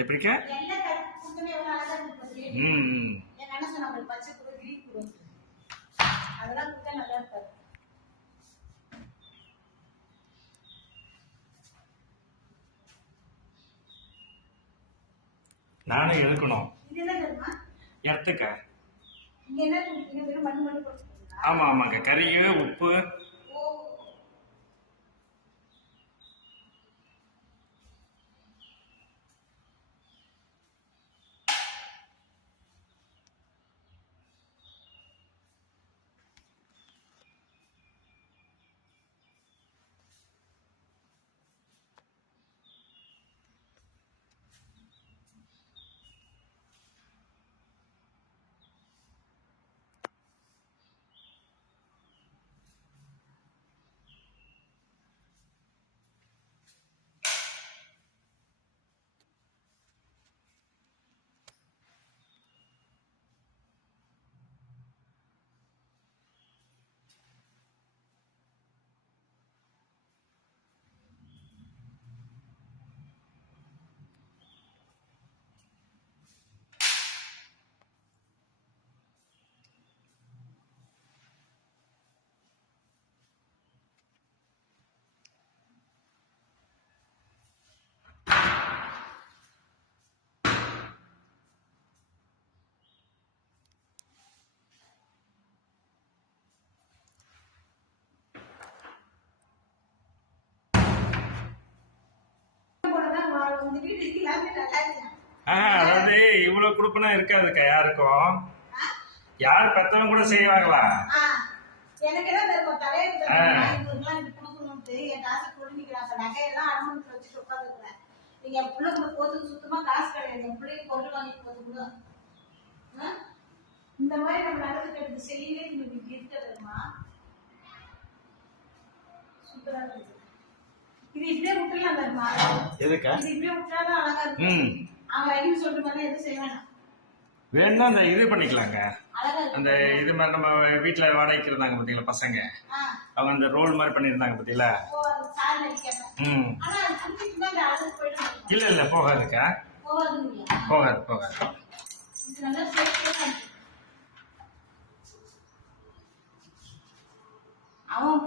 எப்படிக்கா? ம். நானும் எடுக்கணும் எடுத்துக்க. ஆமா ஆமாங்க, கறியு உப்பு. அதாவது இவ்வளவு குடுப்பனா இருக்காதுக்கா யாருக்கும். யார் பெத்தவங்க கூட செய்வாங்களா? எனக்கு என்ன தெரியும், தலைவர் கொடுக்கணும்ட்டு என் காசு கொடுமிக்கிறாங்க. நகையெல்லாம் அடமானத்துல வச்சுட்டு உட்காந்துருக்கிறேன். நீங்க என் பிள்ளை கூட போதுக்கு சுத்தமா காசு கிடையாது. என் பிள்ளைக்கு பொருள் வாங்கிட்டு போது கூட இந்த மாதிரி நம்ம நடந்து எடுத்து செய்யலே நீங்க இப்படி இருக்கிறதுமா சூப்பரா இருக்கு. இது இப்படியே விட்டுலாம் தருமா? எதுக்கா? இது இப்படியே விட்டாதான் அழகா இருக்கும். அவங்க ஐடி சொல்ற மாதிரி எதுவும் செய்ய வேணாம். வேணும்னா அந்த இது பண்ணிக்கலாங்க. அந்த இது மாதிரி நம்ம வீட்டுல வாடகைக்கு இருந்தாங்க பாத்தீங்களா பசங்க, அவங்க அந்த ரோல் மாதிரி பண்ணிருந்தாங்க பாத்தீங்களா. இல்ல இல்ல போகாதுக்கா, போகாது போகாது.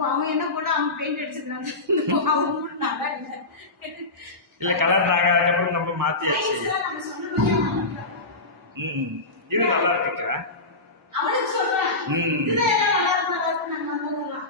அவன் என்ன போல அவன் பெயிண்ட் அடிச்சிருந்தாங்க. இல்ல கலர் நாங்க அதுக்கப்புறம் நம்ம மாத்தியாச்சு. இது நல்லா இருக்குக்கா. அவனுக்கு சொல்றேன் இதுதான் நல்லா இருக்கு நம்ம வந்ததெல்லாம்.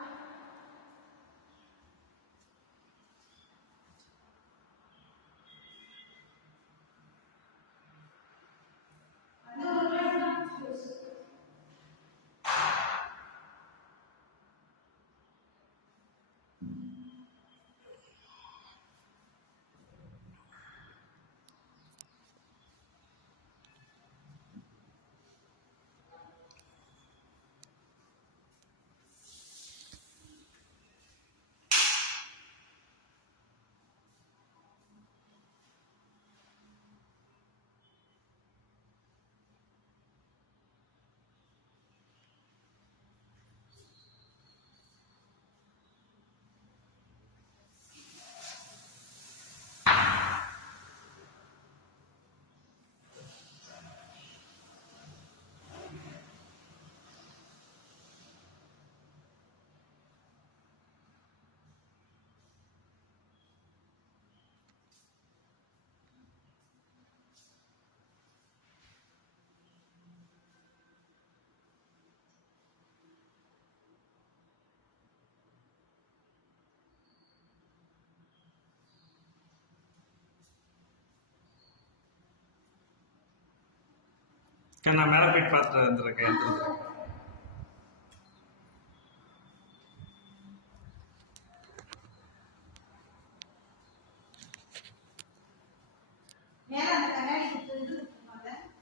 நான் மேல போயிட்டு பார்த்து வந்துருக்கேன்.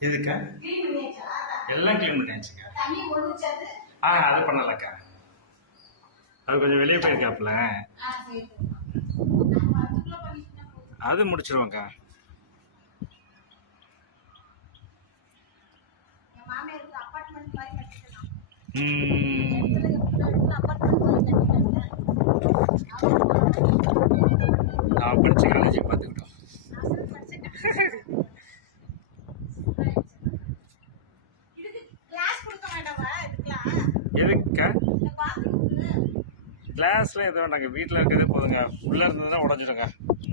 எதுக்கா? எல்லாம் கிளீன் பண்ணியாச்சுங்க. அது பண்ணலக்கா, அது கொஞ்சம் வெளியே போயிருக்காப்புல, அது முடிச்சிருவோம்க்கா. நான் படிச்ச காலேஜ் பார்த்துக்கிட்டோம். கிளாஸ்ல எதுவும் நாங்கள் வீட்டில் இருக்கிறதே போதுங்க, உள்ளே இருந்ததுன்னா உடஞ்சிடுங்க.